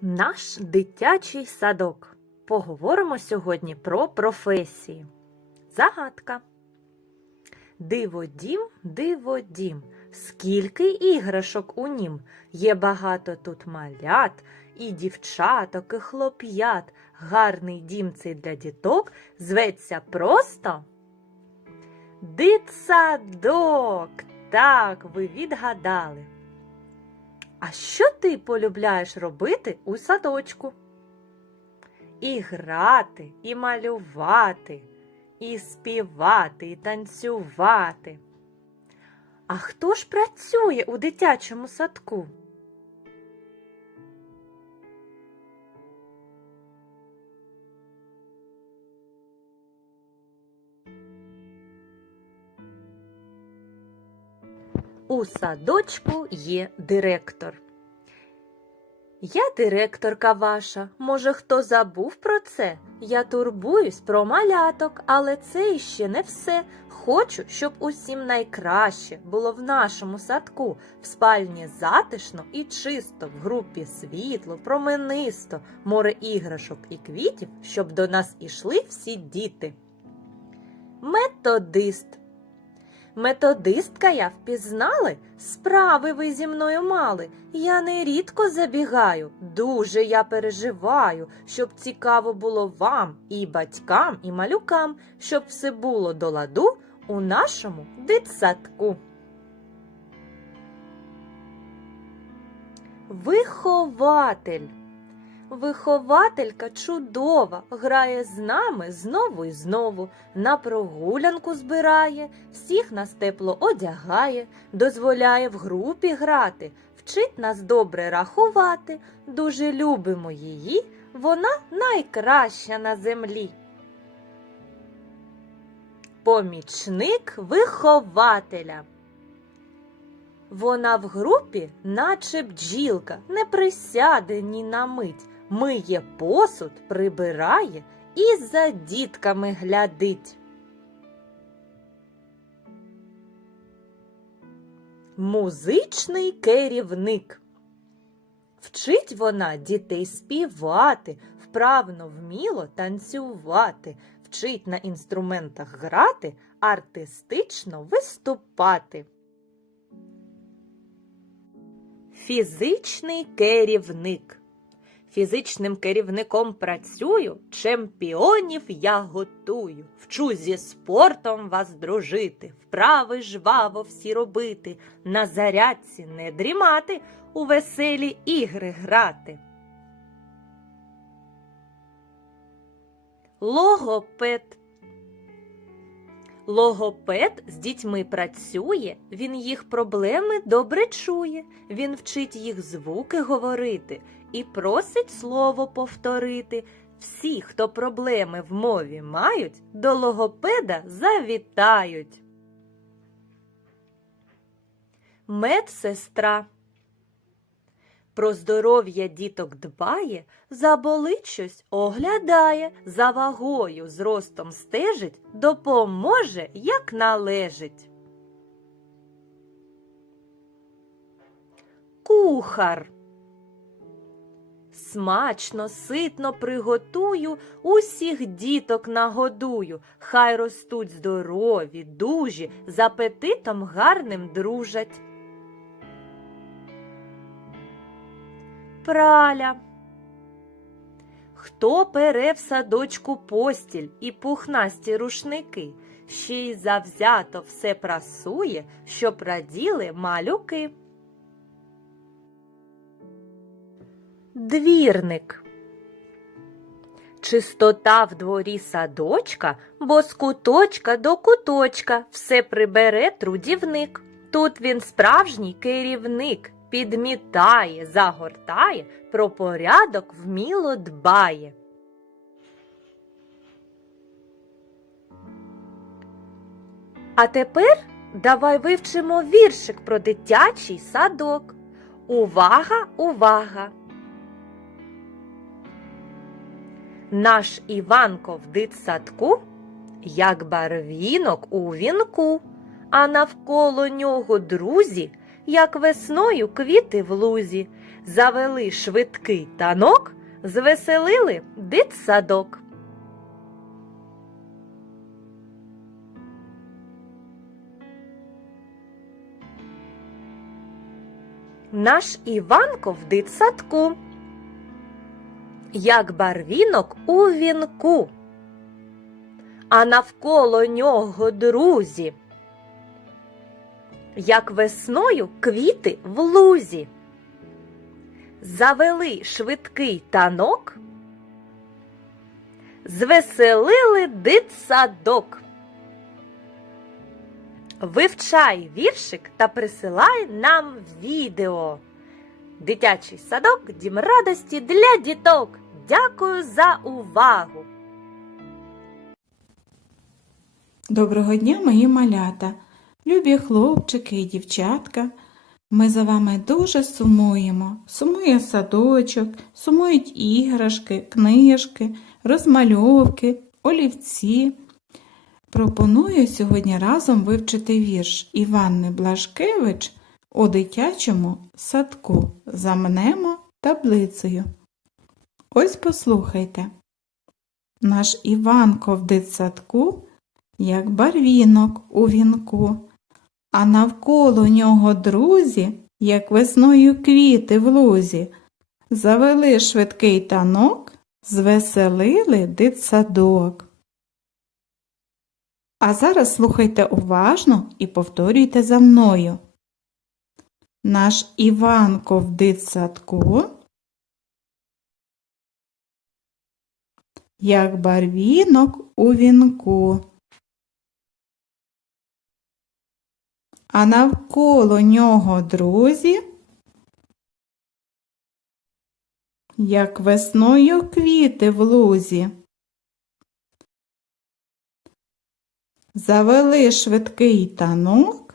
Наш дитячий садок. Поговоримо сьогодні про професії. Загадка. Диводім, диводім, скільки іграшок у нім. Є багато тут малят, і дівчаток, і хлоп'ят. Гарний дім цей для діток зветься просто Дитсадок. Так, ви відгадали. А що ти полюбляєш робити у садочку? І грати, і малювати, і співати, і танцювати. А хто ж працює у дитячому садку? У садочку є директор. Я директорка ваша. Може, хто забув про це? Я турбуюсь про маляток, але це іще не все. Хочу, щоб усім найкраще було в нашому садку, в спальні затишно і чисто, в групі світло, променисто, море іграшок і квітів, щоб до нас ішли всі діти. Методист. Методистка я впізнали, справи ви зі мною мали. Я нерідко забігаю, дуже я переживаю, щоб цікаво було вам, і батькам, і малюкам, щоб все було до ладу у нашому дитсадку. Вихователь. Вихователька чудова, грає з нами знову і знову, на прогулянку збирає, всіх нас тепло одягає, дозволяє в групі грати, вчить нас добре рахувати. Дуже любимо її, вона найкраща на землі. Помічник вихователя. Вона в групі, наче бджілка, не присяде ні на мить, миє посуд, прибирає і за дітками глядить. Музичний керівник. Вчить вона дітей співати, вправно вміло танцювати, вчить на інструментах грати, артистично виступати. Фізичний керівник. Фізичним керівником працюю, чемпіонів я готую. Вчу зі спортом вас дружити, вправи жваво всі робити, на зарядці не дрімати, у веселі ігри грати. Логопед. Логопед з дітьми працює, він їх проблеми добре чує, він вчить їх звуки говорити і просить слово повторити. Всі, хто проблеми в мові мають, до логопеда завітають. Медсестра про здоров'я діток дбає, заболить щось оглядає, за вагою зростом стежить, допоможе, як належить. Кухар. Смачно, ситно приготую, усіх діток нагодую, хай ростуть здорові, дужі, з апетитом гарним дружать. Праля. Хто пере в садочку постіль і пухнасті рушники, ще й завзято все прасує, щоб раділи малюки. Двірник. Чистота в дворі садочка, бо з куточка до куточка все прибере трудівник. Тут він справжній керівник, підмітає, загортає, про порядок вміло дбає. А тепер давай вивчимо віршик про дитячий садок. Увага, увага! Наш Іванко в дитсадку, як барвінок у вінку, а навколо нього друзі як весною квіти в лузі, завели швидкий танок, звеселили дитсадок. Наш Іванко в дитсадку, як барвінок у вінку, а навколо нього друзі, як весною квіти в лузі. Завели швидкий танок, звеселили дитсадок. Вивчай віршик та присилай нам відео. Дитячий садок Дім радості для діток. Дякую за увагу! Доброго дня, мої малята, любі хлопчики і дівчатка. Ми за вами дуже сумуємо. Сумує садочок, сумують іграшки, книжки, розмальовки, олівці. Пропоную сьогодні разом вивчити вірш Іванни Блажкевич у дитячому садку. Замнемо таблицею. Ось послухайте. Наш Іванко в дитсадку як барвінок у вінку, а навколо нього друзі, як весною квіти в лузі, завели швидкий танок, звеселили дитсадок. А зараз слухайте уважно і повторюйте за мною. Наш Іванко в дитсадку, як барвінок у вінку. А навколо нього друзі, як весною квіти в лузі. Завели швидкий танок,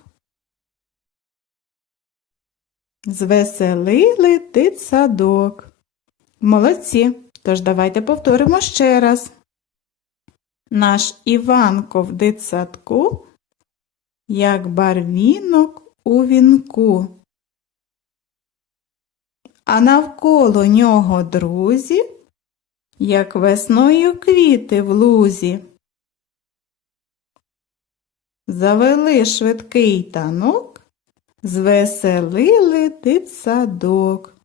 звеселили дитсадок. Молодці, тож давайте повторимо ще раз. Наш Іванко в дитсадку як барвінок у вінку. А навколо нього друзі, як весною квіти в лузі. Завели швидкий танок, звеселили дитсадок.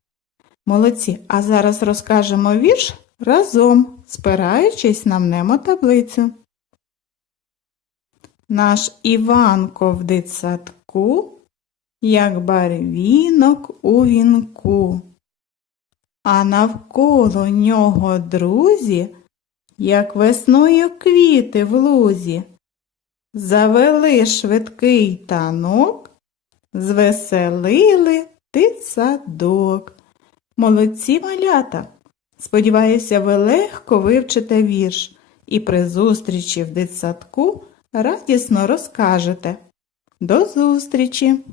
Молодці, а зараз розкажемо вірш разом, спираючись на мнемотаблицю. Наш Іванко в дитсадку, як барвінок у вінку, а навколо нього друзі, як весною квіти в лузі, завели швидкий танок, звеселили дитсадок. Молодці малята! Сподіваюся, ви легко вивчите вірш і при зустрічі в дитсадку радісно розкажете. До зустрічі!